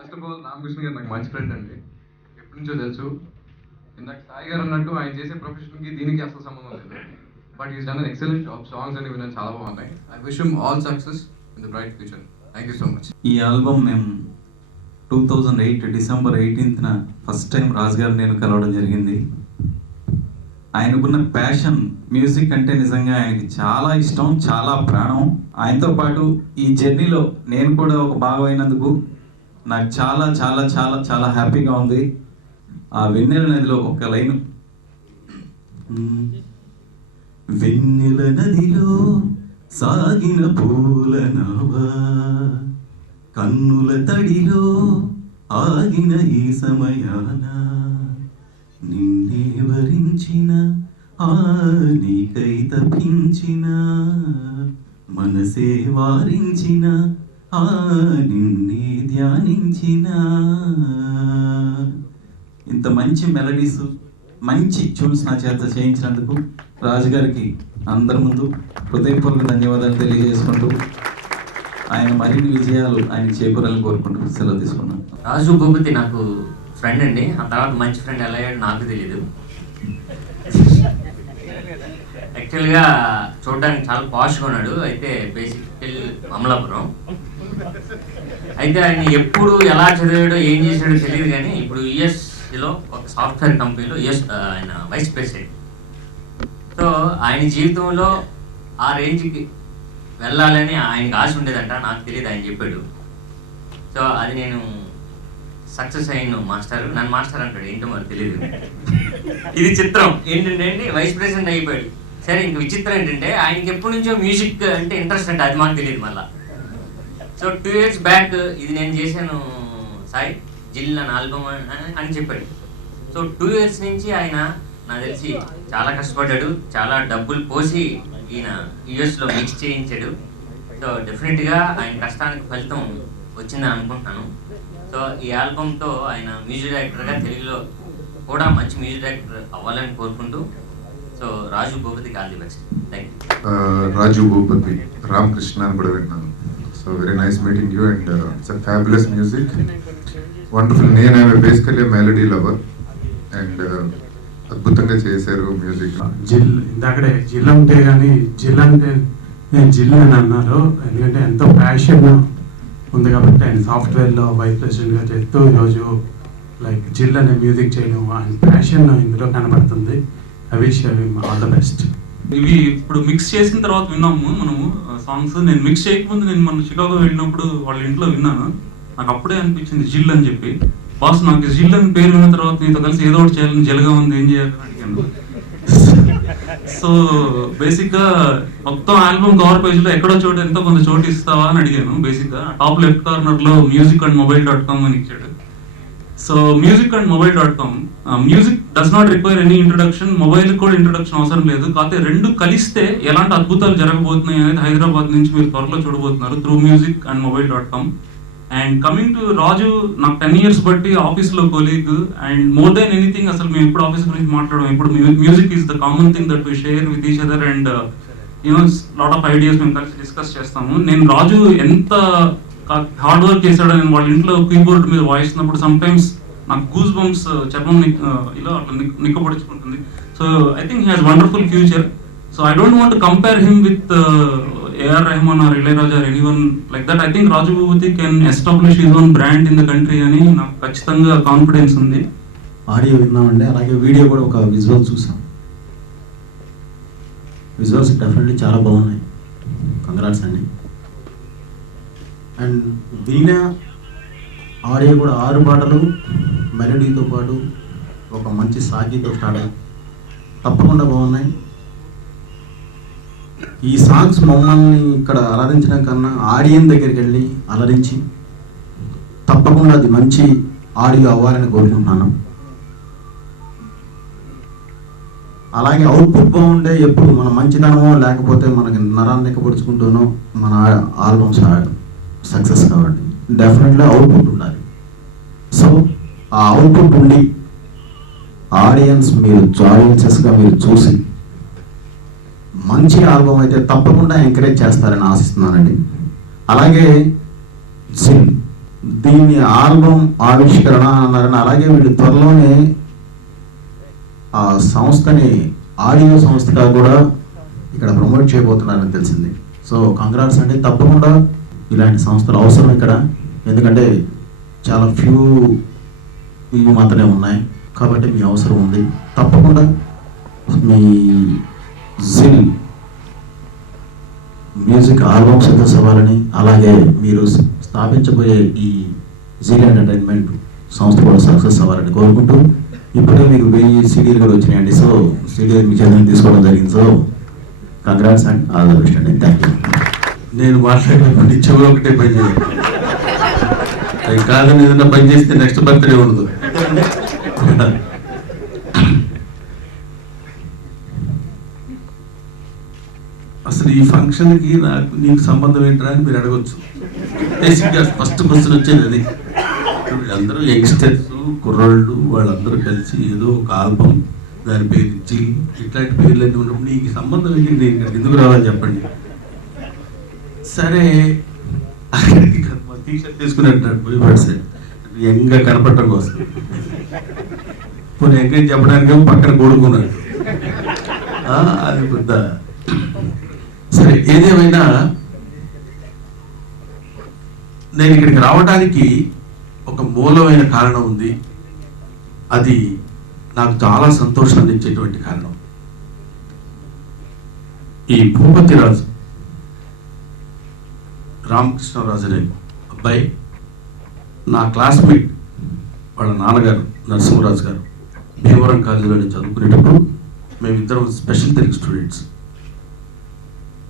First of all Ramakrishna గారు నాకు మంచి ఫ్రెండ్ అండి, ఎప్పటి నుంచో తెలుసు. ఇందాక సాయి గారు అన్నట్టు ఆయన చేసే ప్రొఫెషన్కి దీనికి అసలు సంబంధం లేదు. But is done an excellent job. Songs అన్ని విన్నాను, చాలా బాగున్నాయి. I wish him all success in the bright future. Thank you so much. ఈ ఆల్బమ్ మేము 2008 డిసెంబర్ 18న ఫస్ట్ టైం రాజు గారు నేను కలవడం జరిగింది. ఆయనకున్న ప్యాషన్ మ్యూజిక్ అంటే నిజంగా ఆయనకి చాలా ఇష్టం, చాలా ప్రాణం. ఆయనతో పాటు ఈ జర్నీలో నేను కూడా ఒక భాగమైనందుకు నాకు చాలా చాలా చాలా చాలా హ్యాపీగా ఉంది. ఆ వెన్నెల నదిలో ఒక లైను, వెన్నెల నదిలో సాగిన పూల నవా, కన్నుల తడిలో ఆగిన ఈ సమయాన, నిన్నే వరించిన ఆ నీకై తపించిన, మనసే వారించిన ఆ నిన్నే ధ్యానించిన. ఇంత మంచి మెలడీస్, మంచి ట్యూన్స్ నా చేత చేయించినందుకు రాజుగారికి అందరి ముందు హృదయపూర్వక ధన్యవాదాలు తెలియజేసుకుంటూ ఆయన మరిన్ని విజయాలు ఆయన చేకూరాలని కోరుకుంటూ సెలవు తీసుకున్నాను. రాజు భూపతి నాకు ఫ్రెండ్ అండి. ఆ తర్వాత మంచి ఫ్రెండ్ ఎలా అయ్యాడు నాకు తెలియదు. యాక్చువల్గా చూడడానికి చాలా పాష్గా ఉన్నాడు. అయితే బేసిక్ అమలాపురం. అయితే ఆయన ఎప్పుడు ఎలా చదివాడో ఏం చేశాడో తెలియదు, కానీ ఇప్పుడు యుఎస్లో ఒక సాఫ్ట్వేర్ కంపెనీలో ఆయన వైస్ ప్రెసిడెంట్. సో ఆయన జీవితంలో ఆ రేంజ్కి వెళ్ళాలని ఆయనకి ఆశ ఉండేదంట, నాకు తెలియదు, ఆయన చెప్పాడు. సో అది నేను సక్సెస్ అయ్యాను మాస్టర్. నన్ను మాస్టర్ అంటాడు, ఏంటో మరి తెలియదు. ఇది చిత్రం ఏంటంటే అండి, వైస్ ప్రెసిడెంట్ అయిపోయాడు. సరే, ఇంక విచిత్రం ఏంటంటే ఆయనకి ఎప్పటి నుంచో మ్యూజిక్ అంటే ఇంట్రెస్ట్ అంటే అది మాకు తెలియదు మళ్ళా. సో 2 years బ్యాక్ ఇది నేను చేశాను సాయి జిల్ అని ఆల్బమ్ అని చెప్పాడు. సో 2 years నుంచి ఆయన నాకు తెలిసి చాలా కష్టపడ్డాడు, చాలా డబ్బులు పోసి ఈయన యుఎస్లో మిక్స్ చేయించాడు. సో డెఫినెట్గా ఆయన కష్టానికి ఫలితం వచ్చిందని అనుకుంటున్నాను. సో ఈ ఆల్బమ్తో ఆయన మ్యూజిక్ డైరెక్టర్గా తెలుగులో కూడా మంచి మ్యూజిక్ డైరెక్టర్ అవ్వాలని కోరుకుంటూ, సో రాజు భూపతికి all the best. Thank you. Raju Bhupathi, Ramakrishna అని కూడా విన్నాను. So very nice meeting you and it's a fabulous music, wonderful. నేను బేసికలీ మెలడీ లవర్ అండ్ అద్భుతంగా చేశారు మ్యూజిక్. జిల్ ఇందాకడే జిల్ ఉంటే కానీ జిల్ అంటే నేను జిల్ అని అన్నారు, ఎందుకంటే ఎంతో ప్యాషన్ ఉంది కాబట్టి ఆయన సాఫ్ట్వేర్లో వైస్ ప్రెసిడెంట్గా చేస్తూ ఈరోజు లైక్ జిల్ అనే మ్యూజిక్ చేయడం, ఆయన ప్యాషన్ ఇందులో కనబడుతుంది. I wish all the best. ఇవి ఇప్పుడు మిక్స్ చేసిన తర్వాత విన్నాము మనము సాంగ్స్. నేను మిక్స్ చేయకముందు నేను మన చికాగో వెళ్ళినప్పుడు వాళ్ళ ఇంట్లో విన్నాను. నాకు అప్పుడే అనిపించింది జిల్ అని చెప్పి. బాస్, నాకు జిల్ అని పేరు విన్న తర్వాత నీతో కలిసి ఏదో ఒకటి చేయాలని, జల్గా ఉంది, ఏం చేయాలని అడిగాను. సో బేసిక్గా మొత్తం ఆల్బమ్ కవర్ పేజ్లో ఎక్కడో చోటు ఎంతో కొంత చోటు ఇస్తావా అని అడిగాను. బేసిక్గా టాప్ లెఫ్ట్ కార్నర్లో music&mobile.com అని ఇచ్చాడు. So music&mobile.com, music does not require any introduction, mobile కూడా ఇంట్రొడక్షన్ అవసరం లేదు. కాకపోతే రెండు కలిస్తే ఎలాంటి అద్భుతాలు జరగబోతున్నాయి అనేది హైదరాబాద్ నుంచి మీరు త్వరలో చూడబోతున్నారు through music&mobile.com. And coming to Raju, నాకు 10 years బట్టి ఆఫీస్లో colleague and more than anything అసలు మేము ఇప్పుడు ఆఫీస్ గురించి మాట్లాడడం, ఇప్పుడు music is the common thing that we share with each other and you know lot of ideas మేము కలిసి డిస్కస్ చేస్తాము. నేను రాజు ఎంత హార్డ్ వర్క్ చేశాడో, నేను వాళ్ళ ఇంట్లో కీబోర్డ్ మీద వాయిస్తున్నప్పుడు సమ్ టైమ్స్ నాకు గూస్ బంప్స్ చర్మం ఇలా అట్లా నిక్కపడుచుకుంటుంది. So I think he has wonderful future. So I don't want to compare him with A.R. Rahman or Ilayaraja or anyone like that. I think Raju Bhupathi can establish his own brand in the country అని నాకు ఖచ్చితంగా confidence ఉంది. Audio విన్నామండి, అలాగే video కూడా ఒక visual చూసాం. Visuals definitely చాలా బాగున్నాయి, కంగ్రాట్స్ అండి. అండ్ విన్న ఆడియో కూడా 6 పాటలు మెలడీతో పాటు ఒక మంచి సాగితో స్టార్ట్ అయ్యి తప్పకుండా బాగున్నాయి. ఈ సాంగ్స్ మమ్మల్ని ఇక్కడ అలరించడం కన్నా ఆడియన్స్ దగ్గరికి వెళ్ళి అలరించి తప్పకుండా అది మంచి ఆడియో అవ్వాలని కోరుకుంటున్నాను. అలాగే అవుట్పుట్ బాగుంటే ఎప్పుడు మన మంచితనమో లేకపోతే మనకి నరాన్ని ఎక్కపరుచుకుంటూనో మన ఆల్బమ్స్ సక్సెస్ కావండి. డెఫినెట్లీ అవుట్పుట్ ఉండాలి. సో ఆ అవుట్పుట్ ఉండి ఆడియన్స్ ఆడియన్సెస్గా మీరు చూసి మంచి ఆల్బమ్ అయితే తప్పకుండా ఎంకరేజ్ చేస్తారని ఆశిస్తున్నానండి. అలాగే దీన్ని ఆల్బమ్ ఆవిష్కరణ అన్నారని, అలాగే వీళ్ళు త్వరలోనే ఆ సంస్థని ఆడియో సంస్థగా కూడా ఇక్కడ ప్రమోట్ చేయబోతున్నారని తెలిసింది. సో కంగ్రాట్స్ అండి. తప్పకుండా ఇలాంటి సంస్థలు అవసరం ఇక్కడ, ఎందుకంటే చాలా ఇవి మాత్రమే ఉన్నాయి కాబట్టి మీ అవసరం ఉంది. తప్పకుండా మీ జిల్ మ్యూజిక్ ఆల్బమ్ సక్సెస్ అవ్వాలని, అలాగే మీరు స్థాపించబోయే ఈ జిల్ ఎంటర్టైన్మెంట్ సంస్థ కూడా సక్సెస్ అవ్వాలని కోరుకుంటూ, ఇప్పుడే మీకు 1000 సీడీలు కూడా వచ్చినాయండి. సో సీడీలు మీ చేతులను తీసుకోవడం జరిగింది. So congrats and all the best అండి. Thank you. నేను మాట్లాడినప్పుడు చెవులు ఒకటే పని చేయాలి, అది కాదని ఏదైనా పని చేస్తే నెక్స్ట్ బర్త్డే ఉండదు. అసలు ఈ ఫంక్షన్కి నీకు సంబంధం ఏంటరా అని మీరు అడగచ్చు. బేసిక్గా ఫస్ట్ క్వశ్చన్ వచ్చేది అది. వీళ్ళందరూ యంగ్స్టర్స్, కుర్రాళ్ళు, వాళ్ళందరూ కలిసి ఏదో ఒక ఆల్బమ్, దాని పేరు జిల్, ఇట్లాంటి పేర్లన్నీ ఉన్నప్పుడు నీకు సంబంధం ఏంటి, నేను ఇక్కడికి ఎందుకు రావాలని చెప్పండి. సరే అక్కడికి టీషర్ట్ తీసుకున్నట్టు పోయి పడిసాడు, యంగ్గా కనపడటం కోసం. కొన్ని ఎంకరేజ్ చెప్పడానికి పక్కన కొడుకున్నాడు. అది పెద్ద. సరే ఏదేమైనా నేను ఇక్కడికి రావడానికి ఒక మూలమైన కారణం ఉంది. అది నాకు చాలా సంతోషాన్ని ఇచ్చేటువంటి కారణం. ఈ భూపతిరాజు రామకృష్ణరాజు అనే అబ్బాయి నా క్లాస్మేట్, వాళ్ళ నాన్నగారు నరసింహరాజు గారు భీమవరం కాలేజీలో చదువుకునేటప్పుడు మేమిద్దరం స్పెషల్ తెలుగు స్టూడెంట్స్.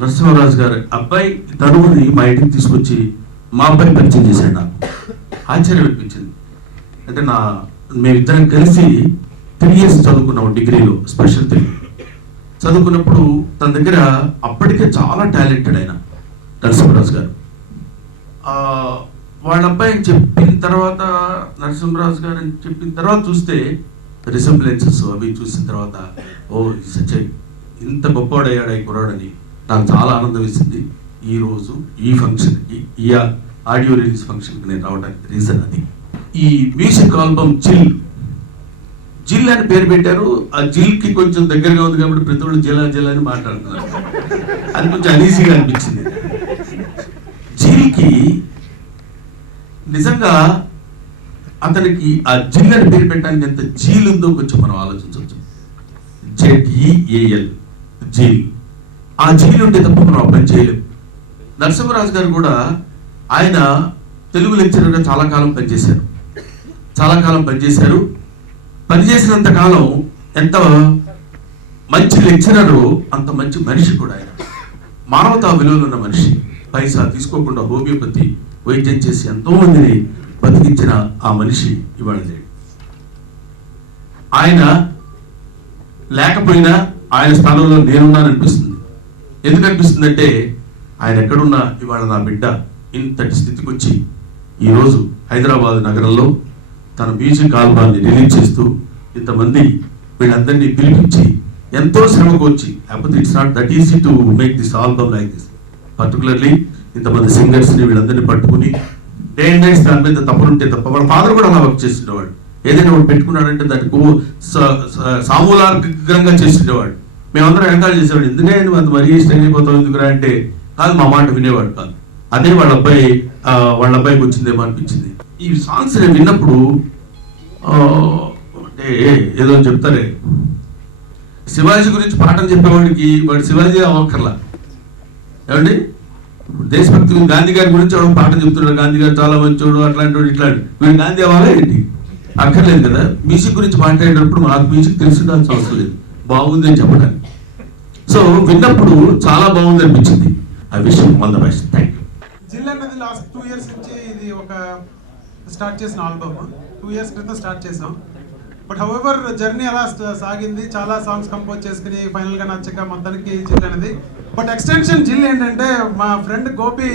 నరసింహరాజు గారు అబ్బాయి తరువుని మా ఇంటికి తీసుకొచ్చి మా అబ్బాయి పరిచయం చేశాడు. నాకు ఆశ్చర్యం అనిపించింది. అంటే మేమిద్దరం కలిసి 3 years చదువుకున్నాము డిగ్రీలో స్పెషల్ తెలుగు. చదువుకున్నప్పుడు తన దగ్గర అప్పటికే చాలా టాలెంటెడ్ ఆయన నరసింహరాజు గారు. వాళ్ళ అబ్బాయిని చెప్పిన తర్వాత, నరసింహరాజు గారు అని చెప్పిన తర్వాత చూస్తే రిసెంబ్లెన్సెస్ అవి చూసిన తర్వాత, ఓ సచ్ ఇంత గొప్పవాడయ్యాడు ఈ కుర్రాడని నాకు చాలా ఆనందం వేసింది. ఈరోజు ఈ ఫంక్షన్కి, ఈ ఆడియో రిలీజ్ ఫంక్షన్కి నేను రావడానికి రీజన్ అది. ఈ మ్యూజిక్ ఆల్బమ్ జిల్ అని పేరు పెట్టారు. ఆ జిల్కి కొంచెం దగ్గరగా ఉంది కాబట్టి ప్రతి ఒళ్ళు జిల్లా అని మాట్లాడుతున్నారు. అది కొంచెం అనీజీగా అనిపించింది. జిల్కి నిజంగా అతనికి ఆ జిల్ అని పేరు పెట్టడానికి ఎంత జీల్ ఉందో కొంచెం మనం ఆలోచించవచ్చు. ZEAL zeal. ఆ జీల్ ఉంటే తప్ప మనం ఆ పని చేయలేం. నరసింహరాజు గారు కూడా ఆయన తెలుగు లెక్చరర్గా చాలా కాలం పనిచేశారు. పనిచేసినంత కాలం ఎంత మంచి లెక్చరరు అంత మంచి మనిషి కూడా ఆయన. మానవతా విలువలు ఉన్న మనిషి. పైసా తీసుకోకుండా హోమియోపతి వైద్యం చేసి ఎంతో మందిని బతికించిన ఆ మనిషి ఇవాళ లేడు. ఆయన లేకపోయినా ఆయన స్థానంలో నేనున్నాననిపిస్తుంది. ఎందుకు అనిపిస్తుందంటే, ఆయన ఎక్కడున్నా ఇవాళ నా బిడ్డ ఇంతటి స్థితికి వచ్చి ఈరోజు హైదరాబాద్ నగరంలో తన మ్యూజిక్ ఆల్బాన్ని రిలీజ్ చేస్తూ ఇంతమంది వీళ్ళందరినీ పిలిపించి ఎంతో శ్రమకు వచ్చి, లేకపోతే it's not that easy to make this album like this. Particularly ఇంతమంది సింగర్స్ని వీళ్ళందరినీ పట్టుకుని డే అండ్ నైట్స్ దాని మీద తప్పులుంటే తప్ప, వాళ్ళ ఫాదర్ కూడా అలా వర్క్ చేస్తుండేవాడు. ఏదైనా ఒకటి పెట్టుకున్నాడంటే దానికి సామూలాగ్రంగా చేస్తుండేవాడు. మేమందరం ఎంకరేజ్ చేసేవాడు. ఎందుకంటే నువ్వు అంత మరీ స్టైల్ అయిపోతావు ఎందుకురా అంటే, కాదు మా మాట వినేవాడు కాదు. అదే వాళ్ళ అబ్బాయికి వచ్చిందేమో అనిపించింది. ఈ సాంగ్స్ నేను విన్నప్పుడు అంటే ఏదో చెప్తారే, శివాజీ గురించి పాఠం చెప్పేవాడికి వాడు శివాజీ అవ్వక్కర్లా. ఏమండి, దేశభక్తి గాంధీ గారి గురించి వాడు పాఠం చెప్తున్నాడు, గాంధీ గారు చాలా మంచోడు, అట్లాంటి ఇట్లాంటి, వీడు గాంధీ అవ్వాలా ఏంటి? అక్కర్లేదు కదా. మ్యూజిక్ గురించి మాట్లాడేటప్పుడు మాకు మ్యూజిక్ తెలిసిండాల్సిన అవసరం లేదు, బాగుంది అని చెప్పడానికి. సో విన్నప్పుడు చాలా బాగుంది అనిపించింది. I wish you all the best. Thank you. జిల్ అనేది లాస్ట్ 2 years నుంచి ఇది ఒక స్టార్ట్ చేసిన ఆల్బమ్. 2 years క్రితం స్టార్ట్ చేసాం. బట్ హౌఎవర్ జర్నీ అలా సాగింది. చాలా సాంగ్స్ కంపోజ్ చేసుకుని ఫైనల్గా నచ్చక మొత్తానికి జిల్ అనేది. బట్ ఎక్స్టెన్షన్ జిల్ ఏంటంటే, మా ఫ్రెండ్ గోపి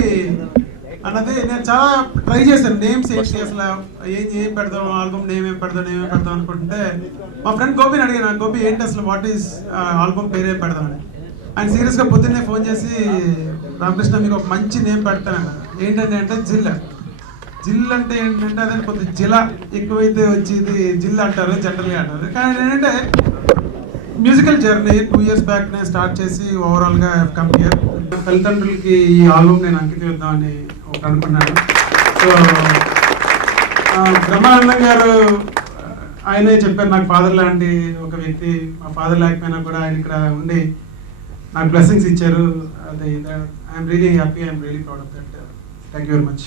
అన్నది నేను చాలా ట్రై చేశాను. నేమ్స్ ఏంటి అసలు, ఏం పెడదాం, ఆల్బమ్ నేమ్ ఏం పెడదాం అనుకుంటే మా ఫ్రెండ్ గోపిని అడిగాను, గోపి ఏంటి అసలు వాట్ ఈస్ ఆల్బమ్ పేరు ఏం పెడదాం అని. ఆయన సీరియస్గా పొద్దున్నే ఫోన్ చేసి, రామకృష్ణ మీకు ఒక మంచి నేమ్ పెడతాను ఏంటంటే జిల్. జిల్ అంటే ఏంటంటే అదే కొద్దిగా జిల ఎక్కువైతే వచ్చేది జిల్ అంటారు, జనరల్గా అంటారు. కానీ ఏంటంటే మ్యూజికల్ జర్నీ 2 years బ్యాక్ నేను స్టార్ట్ చేసి ఓవరాల్గా కమ్ హియర్. తల్లిదండ్రులకి ఈ ఆల్బమ్ నేను అంకితం ఇద్దామని ఒకటి అనుకున్నాను. సో బ్రహ్మానందం గారు ఆయనే చెప్పారు, నాకు ఫాదర్ లాంటి ఒక వ్యక్తి, మా ఫాదర్ లేకపోయినా కూడా ఆయన ఇక్కడ ఉండి నాకు బ్లెస్సింగ్స్ ఇచ్చారు. అది I'm really happy, I'm really proud of that. Thank you very much.